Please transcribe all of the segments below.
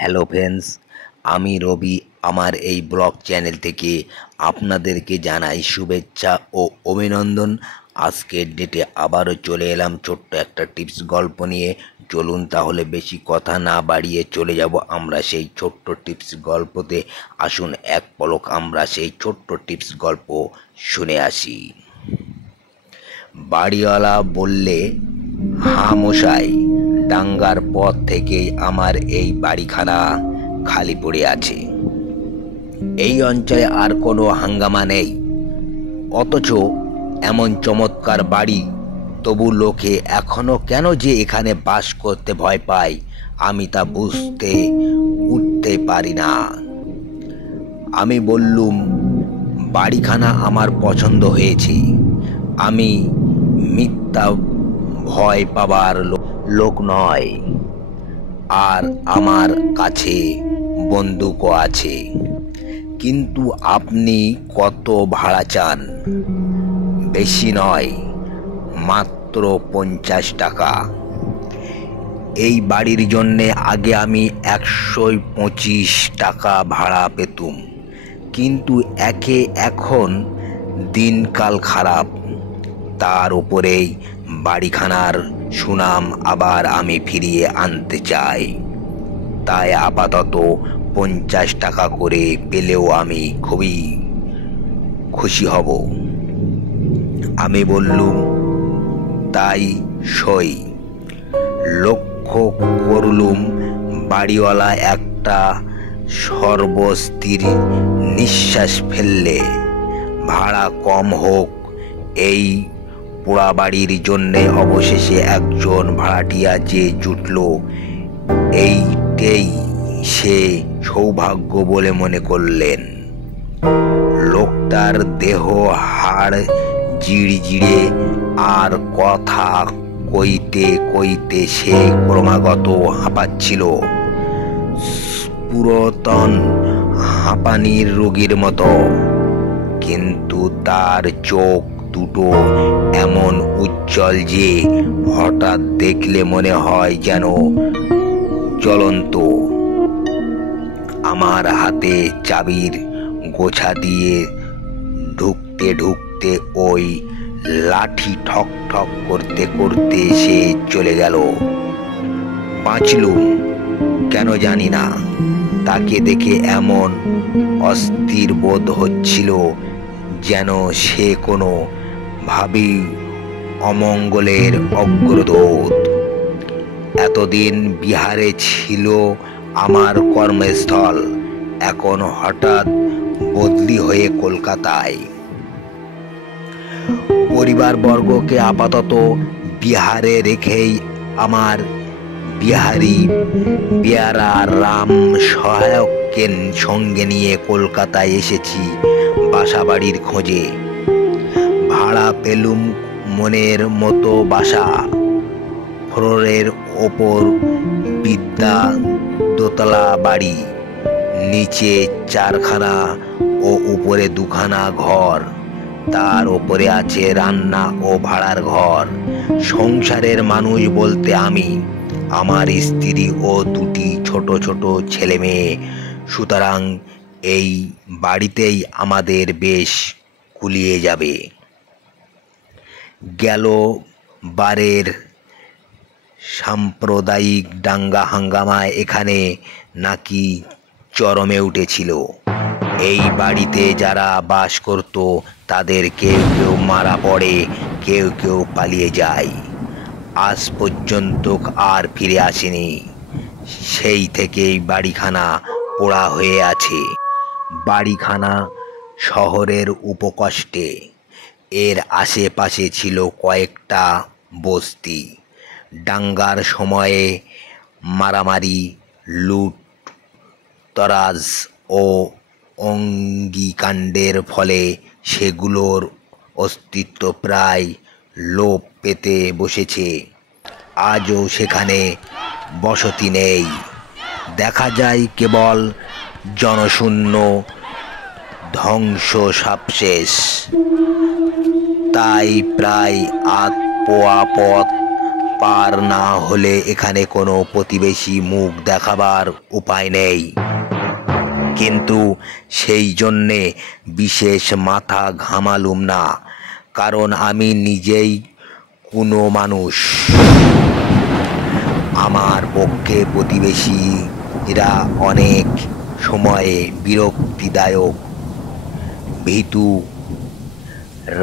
Hello friends, আমি রবি। আমার এই ব্লগ চ্যানেল থেকে আপনাদেরকে জানাই শুভেচ্ছা ও অভিনন্দন। আজকের ডেটে আবারও চলে এলাম ছোট্ট একটা টিপস গল্প নিয়ে। চলুন তাহলে বেশি কথা না বাড়িয়ে চলে যাব আমরা সেই ছোট্ট টিপস গল্পতে। আসুন এক পলক আমরা সেই ছোট্ট টিপস গল্প শুনে আসি। বাড়িওয়ালা বললে, হ্যাঁ মশাই, ডাঙ্গার পর থেকেই আমার এই বাড়িখানা খালি পড়ে আছে। এই অঞ্চলে আর কোনো হাঙ্গামা নেই, অথচ এমন চমৎকার বাড়ি, তবু লোকে এখনো কেন যে এখানে বাস করতে ভয় পায় আমি তা বুঝতে উঠতে পারি না। আমি বললুম, বাড়িখানা আমার পছন্দ হয়েছে। আমি মিথ্যা ভয় পাবার লোক নয়, আর আমার কাছে বন্দুকও আছে। কিন্তু আপনি কত ভাড়া চান? বেশি নয়, মাত্র 50 টাকা। এই বাড়ির জন্যে আগে আমি 125 টাকা ভাড়া পেতুম, কিন্তু এখন দিনকাল খারাপ, তার উপরেই বাড়িখানার সুনাম আবার আমি ফিরিয়ে আনতে চাই। তাই আপাতত 50 টাকা করে পেলেও আমি খুবই খুশি হব। আমি বললুম, তাই সই। লক্ষ্য করলুম বাড়িওয়ালা একটা সর্বস্থির নিঃশ্বাস ফেললে। ভাড়া কম হোক, এই পোড়া বাড়ির জন্যে অবশেষে একজন ভাড়াটিয়া যে জুটল, এইটেই সে সৌভাগ্য বলে মনে করলেন। লোকটার দেহ হাড় জিড়জিড়ে, আর কথা কইতে কইতে সে ক্রমাগত হাঁপাচ্ছিল, পুরাতন হাঁপানির রোগীর মতো। কিন্তু তার চোখ দুটো এমন উজ্জ্বল যে হঠাৎ দেখলে মনে হয় যেন জ্বলন্ত। আমার হাতে চাবির গোছা দিয়ে ঢুকতে ঢুকতে ওই লাঠি ঠক ঠক করতে করতে সে চলে গেল। বাঁচলুম কেন জানি না। তাকে দেখে এমন অস্থির বোধ হচ্ছিল যেন সে কোনো ভাবী অমঙ্গলের অগ্রদূত। এতদিন বিহারে ছিল আমার কর্মস্থল, এখন হঠাৎ বদলি হয়ে কলকাতায়। পরিবারবর্গকে আপাতত বিহারে রেখেই আমার বিহারি বেয়ারা রাম সহায়ককে সঙ্গে নিয়ে কলকাতায় এসেছি বাসাবাড়ির খোঁজে। ভাড়া পেলুম মনের মতো বাসা। ফ্লোরের ওপর বিদ্যা দোতলা বাড়ি, নিচে 4খানা ও উপরে 2খানা ঘর, তার ওপরে আছে রান্না ও ভাড়ার ঘর। সংসারের মানুষ বলতে আমি, আমার স্ত্রী ও 2টি ছোট ছোট ছেলে মেয়ে। সুতরাং এই বাড়িতেই আমাদের বেশ কুলিয়ে যাবে। গেল বারের সাম্প্রদায়িক দাঙ্গা হাঙ্গামায় এখানে নাকি চরমে উঠেছিল। এই বাড়িতে যারা বাস করত তাদের কেউ কেউ মারা পড়ে, কেউ কেউ পালিয়ে যায়, আজ পর্যন্ত আর ফিরে আসেনি। সেই থেকেই বাড়িখানা পোড়া হয়ে আছে। বাড়িখানা শহরের উপকষ্টে। এর আশেপাশে ছিল কয়েকটা বস্তি। দাঙ্গার সময়ে মারামারি, লুট তরাজ ও অগ্নিকাণ্ডের ফলে সেগুলোর অস্তিত্ব প্রায় লোপ পেতে বসেছে। আজও সেখানে বসতি নেই, দেখা যায় কেবল জনশূন্য ধ্বংসাবশেষ। তাই প্রায় 8 পোয়া পথ পার না হলে এখানে কোনো প্রতিবেশী মুখ দেখাবার উপায় নেই। কিন্তু সেই জন্যে বিশেষ মাথা ঘামালুম না, কারণ আমি নিজেই কোনো মানুষ। আমার পক্ষে প্রতিবেশীরা অনেক সময়ে বিরক্তিদায়ক, ভীতু।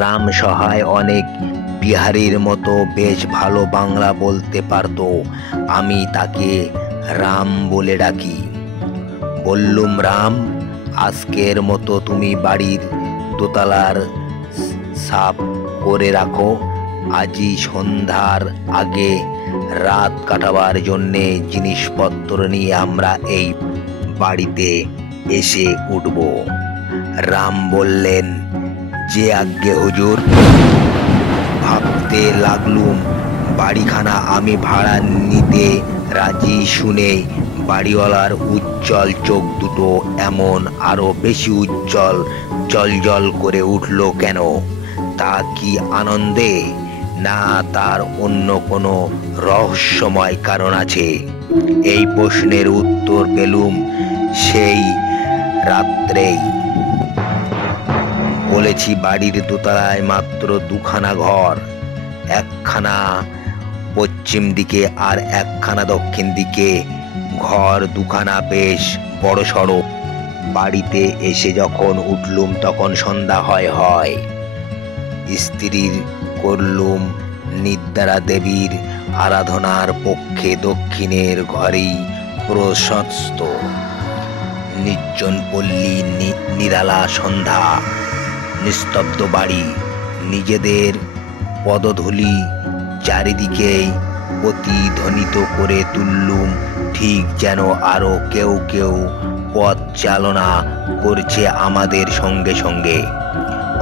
রাম সহায় অনেক বিহারীর মতো বেশ ভালো বাংলা বলতে পারত। আমি তাকে রাম বলে ডাকি। বললুম, রাম, আজকের মতো তুমি বাড়ির দোতলার সাফ করে রাখো। আজই সন্ধ্যার আগে রাত কাটাবার জন্যে জিনিসপত্র নিয়ে আমরা এই বাড়িতে এসে উঠব। রাম বললেন, যে আজ্ঞে হুজুর। ভাবতে লাগলুম, বাড়িখানা আমি ভাড়া নিতে রাজি শুনে বাড়িওয়ালার উজ্জ্বল চোখ দুটো এমন আরো বেশি উজ্জ্বল জ্বলজ্বল করে উঠল কেন? তা কি আনন্দে, না তার অন্য কোনো রহস্যময় কারণ আছে? এই প্রশ্নের উত্তর পেলুম সেই রাত্রেই। বলেছি, বাড়ির দোতলায় মাত্র দুখানা ঘর, একখানা পশ্চিম দিকে আর একখানা দক্ষিণ দিকে। ঘর দুখানা বেশ বড়সড়। বাড়িতে এসে যখন উঠলুম তখন সন্ধ্যা হয়। স্ত্রীর করলুম নিদ্রা দেবীর আরাধনার পক্ষে দক্ষিণের ঘরেই প্রশস্ত। নির্জন পল্লী, নিরালা সন্ধ্যা, নিস্তব্ধ বাড়ি, নিজেদের পদধূলি চারিদিকেই প্রতিধ্বনিত করে তুললুম, ঠিক যেন আরো কেউ কেউ পথ চালনা করছে আমাদের সঙ্গে সঙ্গে।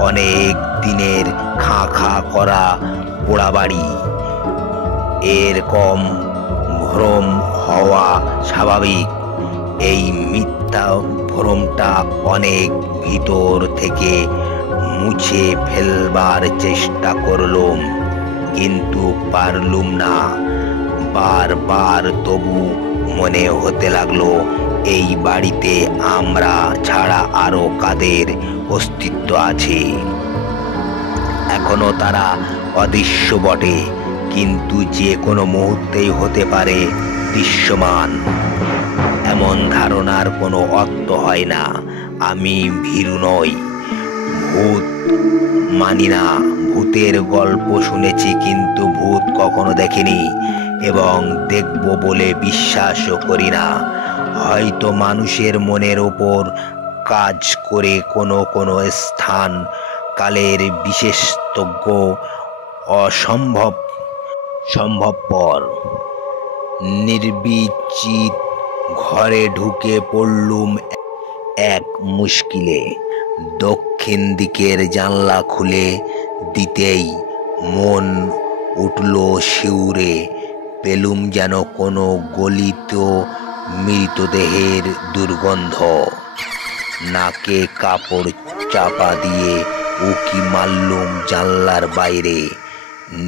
অনেক দিনের খাঁ করা পোড়া বাড়ি, এরকম ভ্রম হওয়া স্বাভাবিক। এই মিথ্যা ভ্রমটা অনেক ভিতর থেকে মুছে ফেলবার চেষ্টা করলুম, কিন্তু পারলুম না। বারবার তবু মনে হতে লাগলো, এই বাড়িতে আমরা ছাড়া আরো কাদের অস্তিত্ব আছে। এখনো তারা অদৃশ্য বটে, কিন্তু যে কোনো মুহূর্তেই হতে পারে দৃশ্যমান। এমন ধারণার কোনো অর্থ হয় না। আমি ভীরু নই, ভূত মানি না। ভূতের গল্প শুনেছি, কিন্তু ভূত কখনো দেখিনি এবং দেখব বলে বিশ্বাসও করি না। হয়তো মানুষের মনের ওপর কাজ করে কোনো কোনো স্থান কালের বিশেষজ্ঞ সম্ভবপর। নির্বিচিত ঘরে ঢুকে পড়লুম এক মুশকিলে। দক্ষিণ দিকের জানলা খুলে দিতেই মন উঠল শিউরে। পেলুম যেন কোনো গলিত মৃতদেহের দুর্গন্ধ। নাকে কাপড় চাপা দিয়ে উঁকি মারলুম জানলার বাইরে।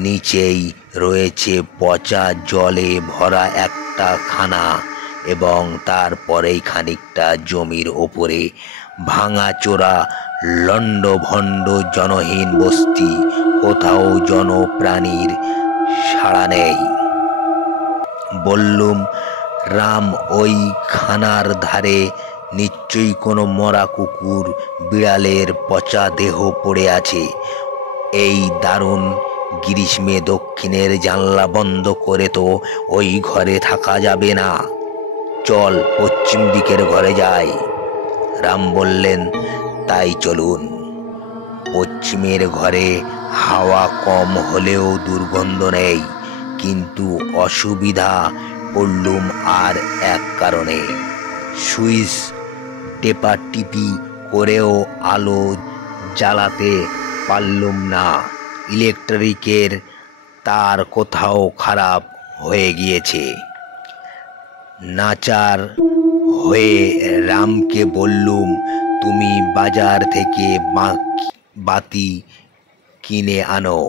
নিচেই রয়েছে পচা জলে ভরা একটা খানা এবং তারপরেই খানিকটা জমির ওপরে ভাঙাচোরা লণ্ডভণ্ড জনহীন বস্তি। কোথাও জনপ্রাণীর সাড়া নেই। বললুম, রাম, ওই খানার ধারে নিশ্চয়ই কোনো মরা কুকুর বিড়ালের পচা দেহ পড়ে আছে। এই দারুণ গ্রীষ্মে দক্ষিণের জানলা বন্ধ করে তো ওই ঘরে থাকা যাবে না। চল পশ্চিম দিকের ঘরে যাই। রাম বললেন, তাই চলুন। পশ্চিমের ঘরে হাওয়া কম হলেও দুর্গন্ধ নেই, কিন্তু অসুবিধা পড়লুম আর এক কারণে। সুইচ টেপাটিপি করেও আলো জ্বালাতে পারলুম না। ইলেকট্রিকের তার কোথাও খারাপ হয়ে গিয়েছে। নাচার হয়ে রামকে বললুম, তুমি বাজার থেকে বাতি কিনে আনো।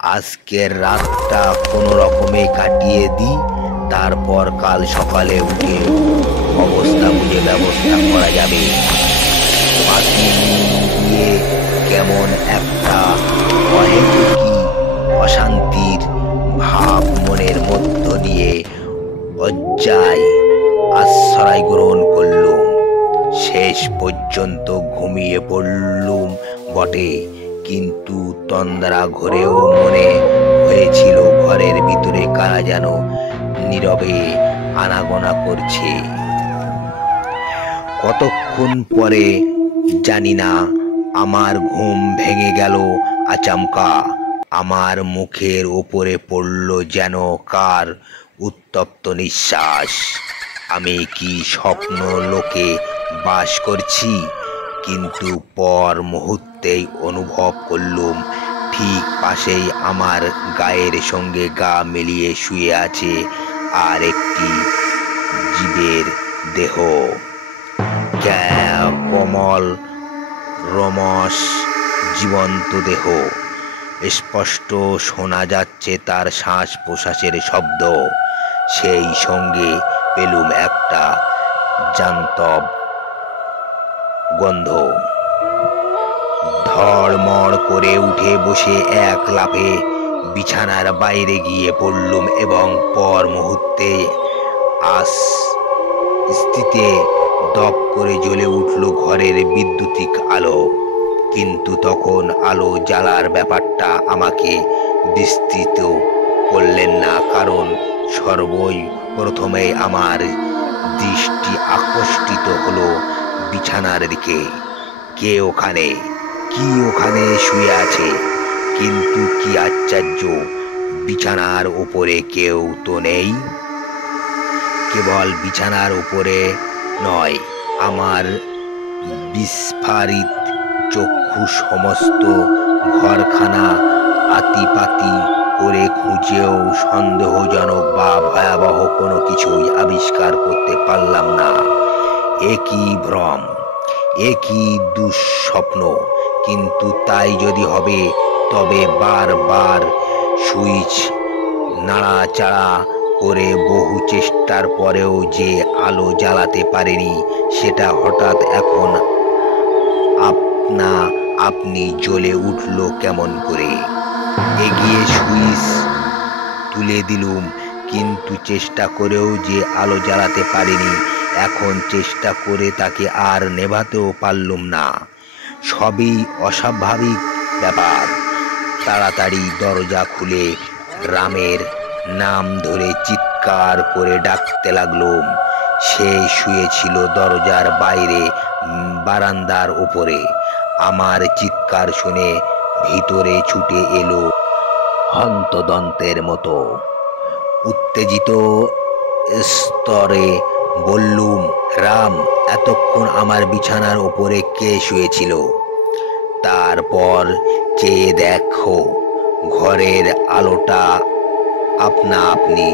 আজকের রাতটা কোনো রকমে কাটিয়ে দিই, তারপর কাল সকালে উঠে অবস্থা বুঝে ব্যবস্থা করা যাবে। পাখি দিয়ে কেমন একটা অহেতুকি অশান্তির ভাব মনের মধ্য দিয়ে লজ্জায় আশ্রয় গ্রহণ করলুম। শেষ পর্যন্ত ঘুমিয়ে পড়লুম বটে, কিন্তু তন্দ্রা ঘরেও মনে হয়েছিল ঘরের ভিতরে কারা যেন নীরবে আনাগোনা করছে। কতক্ষণ পরে জানি না আমার ঘুম ভেঙে গেল আচমকা। আমার মুখের ওপরে পড়ল যেন কার উত্তপ্ত নিঃশ্বাস। আমি কি স্বপ্ন লোকে বাস করছি? কিন্তু পর মুহূর্তেই অনুভব করলুম ঠিক পাশেই আমার গায়ের সঙ্গে গা মিলিয়ে শুয়ে আছে আর একটি জীবের দেহ। কোমল রোমশ জীবন্ত দেহ। স্পষ্ট শোনা যাচ্ছে তার শ্বাস প্রশ্বাসের শব্দ। সেই সঙ্গে পেলুম একটা জান্তব গন্ধ। ধড়মড় করে উঠে বসে এক লাফে বিছানার বাইরে গিয়ে পড়লুম এবং পর মুহূর্তে আস্তিতে দপ করে জ্বলে উঠল ঘরের বৈদ্যুতিক আলো। কিন্তু তখন আলো জ্বালার ব্যাপারটা আমাকে বিস্তৃত করলেন না, কারণ সর্বপ্রথমেই আমার দৃষ্টি আকর্ষিত হলো বিছানার দিকে। কে ওখানে? কি ওখানে শুয়ে আছে? কিন্তু কি আশ্চর্য, বিছানার উপরে কেউ তো নেই। কেবল বিছানার উপরে নয়, আমার বিস্ফারিত চক্ষু সমস্ত ঘরখানা আতিপাতি করে খুঁজেও সন্দেহজনক বা ভয়াবহ কোনো কিছুই আবিষ্কার করতে পারলাম না। এ কি ভ্রম, এ কি দুঃস্বপ্ন? কিন্তু তাই যদি হবে, তবে বারবার সুইচ নাড়াচাড়া করে বহু চেষ্টার পরেও যে আলো জ্বালাতে পারেনি, সেটা হঠাৎ এখন আপনা আপনি জ্বলে উঠল কেমন করে? এগিয়ে সুইচ তুলে দিলুম, কিন্তু চেষ্টা করেও যে আলো জ্বালাতে পারিনি। এখন চেষ্টা করে তাকে আর নেভাতেও পারলুম না। সবই অস্বাভাবিক ব্যাপার। তাড়াতাড়ি দরজা খুলে রামের নাম ধরে চিৎকার করে ডাকতে লাগলুম। সে শুয়েছিল দরজার বাইরে বারান্দার উপরে। আমার চিৎকার শুনে ভিতরে ছুটে এলো হন্তদন্তের মতো। উত্তেজিত স্তরে বললুম, রাম, এতক্ষণ আমার বিছানার উপরে কে শুয়েছিল? তারপর চেয়ে দেখো, ঘরের আলোটা আপনা আপনি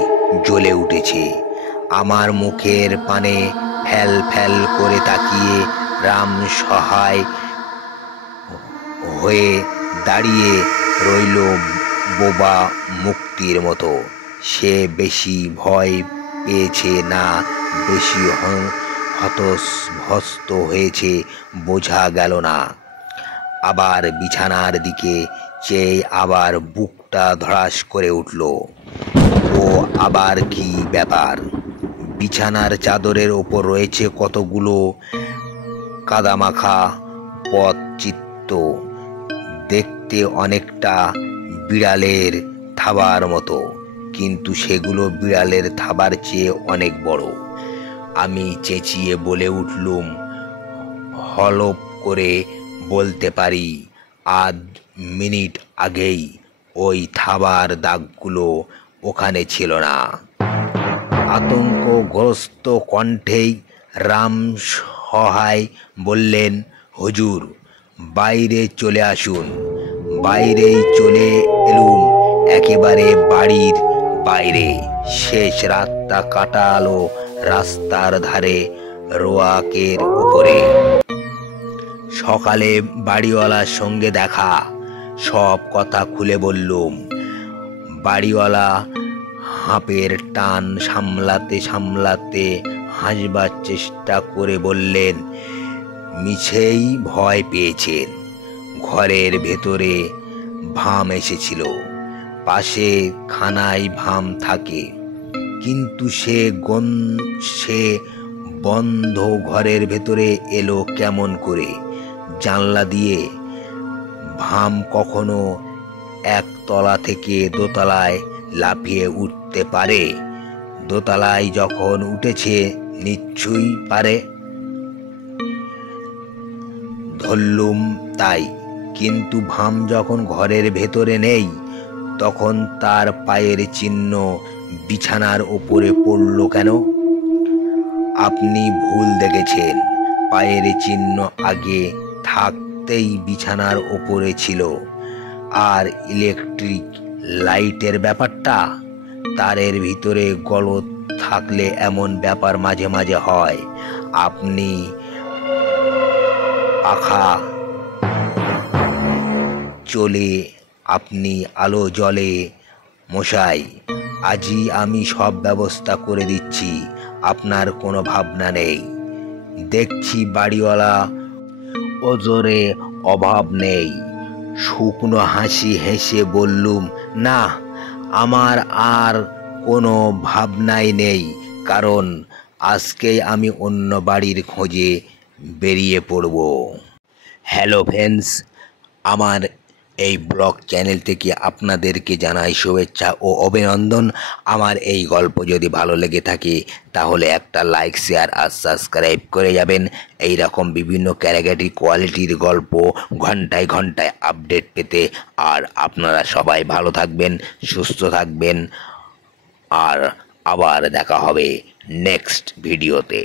জ্বলে উঠেছে। আমার মুখের পানে ফ্যাল ফ্যাল করে তাকিয়ে রাম সহায় হয়ে দাঁড়িয়ে রইল বোবা মুক্তির মতো। সে বেশি ভয় পেয়েছে না বেশি হতভম্ব হয়েছে বোঝা গেল না। আবার বিছানার দিকে চেয়ে আবার বুকটা ধড়াস করে উঠল। ও আবার কি ব্যাপার? বিছানার চাদরের ওপর রয়েছে কতগুলো কাদামাখা পদচিহ্ন, দেখতে অনেকটা বিড়ালের থাবার মতো, কিন্তু সেগুলো বিড়ালের থাবার চেয়ে অনেক বড়। আমি চেঁচিয়ে বলে উঠলুম, হলপ করে বলতে পারি, আধ মিনিট আগেই ওই থাবার দাগগুলো ওখানে ছিল না। আতঙ্কগ্রস্ত কণ্ঠেই রাম সহায় বললেন, হুজুর, বাইরে চলে আসুন। বাইরেই চলে এলুম, একেবারে বাড়ির বাইরে। শেষ রাতটা কাটালো রাস্তার ধারে রোয়াকের উপরে। সকালে বাড়িওয়ালার সঙ্গে দেখা, সব কথা খুলে বললুম। বাড়িওয়ালা হাঁপের টান সামলাতে সামলাতে হাসবার চেষ্টা করে বললেন, মিছেই ভয় পেয়েছেন। ঘরের ভেতরে ভাম এসেছিল, পাশে খানায় ভাম থাকে, কিন্তু সে বন্ধ ঘরের ভেতরে এলো কেমন করে? জানলা দিয়ে। ভাম কখনো একতলা থেকে দোতলায় লাফিয়ে উঠতে পারে? দোতলায় যখন উঠেছে নিশ্চয়ই পারে। ধরলুম তাই, কিন্তু ভাম যখন ঘরের ভেতরে নেই তখন তার পায়ের চিহ্ন বিছানার ওপরে পড়ল কেন? আপনি ভুল দেখেছেন, পায়ের চিহ্ন আগে থাকতেই বিছানার ওপরে ছিল। আর ইলেকট্রিক লাইটের ব্যাপারটা, তারের ভিতরে গলদ থাকলে এমন ব্যাপার মাঝে মাঝে হয়। আপনি পাখা চলে, আপনি আলো জ্বলে। মশাই, আজই আমি সব ব্যবস্থা করে দিচ্ছি, আপনার কোনো ভাবনা নেই। দেখছি বাড়িওয়ালা ওজরে অভাব নেই। শুকনো হাসি হেসে বললুম, না, আমার আর কোনো ভাবনাই নেই, কারণ আজকেই আমি অন্য বাড়ির খোঁজে বেরিয়ে পড়ব। হ্যালো ফ্রেন্ডস, আমার এই ব্লগ চ্যানেল থেকে আপনাদেরকে জানাই শুভেচ্ছা ও অভিনন্দন। আমার এই গল্প যদি ভালো লেগে থাকে তাহলে একটা লাইক, শেয়ার আর সাবস্ক্রাইব করে যাবেন। এই রকম বিভিন্ন ক্যাটাগরি কোয়ালিটির গল্প ঘন্টায় ঘন্টায় আপডেট পেতে। আর আপনারা সবাই ভালো থাকবেন, সুস্থ থাকবেন, আর আবার দেখা হবে নেক্সট ভিডিওতে।